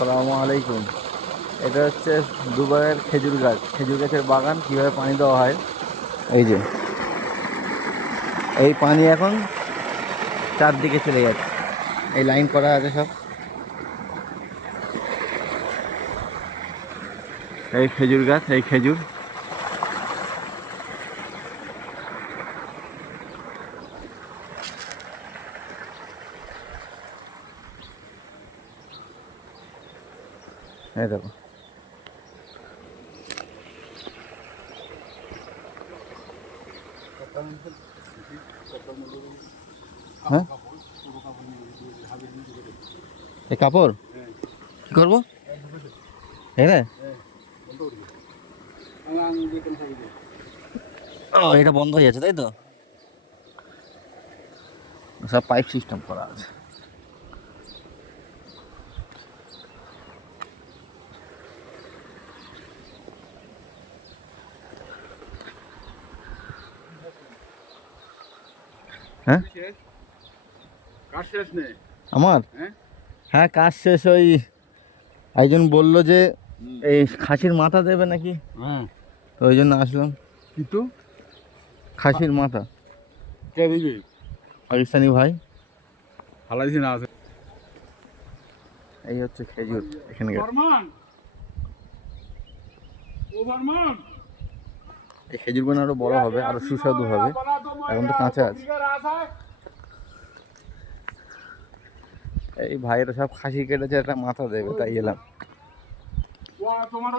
আসসালামু আলাইকুম। এটা হচ্ছে দুবাইয়ের খেজুর গাছ, খেজুর গাছের বাগান। কীভাবে পানি দেওয়া হয়, এই যে এই পানি এখন চারদিকে চলে যাচ্ছে, এই লাইন করা আছে সব। এই খেজুর গাছ, এই খেজুর। এই দেখো, হ্যাঁ এই কাপড় কি করবো এখানে? ও, এটা বন্ধ হয়ে যাচ্ছে তাই তো? সব পাইপ সিস্টেম করা আছে। হ্যাঁ কাজ শেষ নেই আমার, হ্যাঁ হ্যাঁ কাজ শেষ। ওই একজন বললো যে এই খাসির মাথা দেবে নাকি, হ্যাঁ তো ওই জন্য আসলাম। কিন্তু খাসির মাথা কে দিবি পাকিস্তানি ভাই। ফালাইছি না আছে এই হচ্ছে খেজুর এখানে। ফরমান ও ফরমান এই খেজুরগুলো আরো বড় হবে, আরো সুস্বাদু হবে। এখন তো কাঁচা আছে। এই ভাইয়েরা সব খাসি কেটেছে, একটা মাথা দেবে, তাই এলাম। তোমারও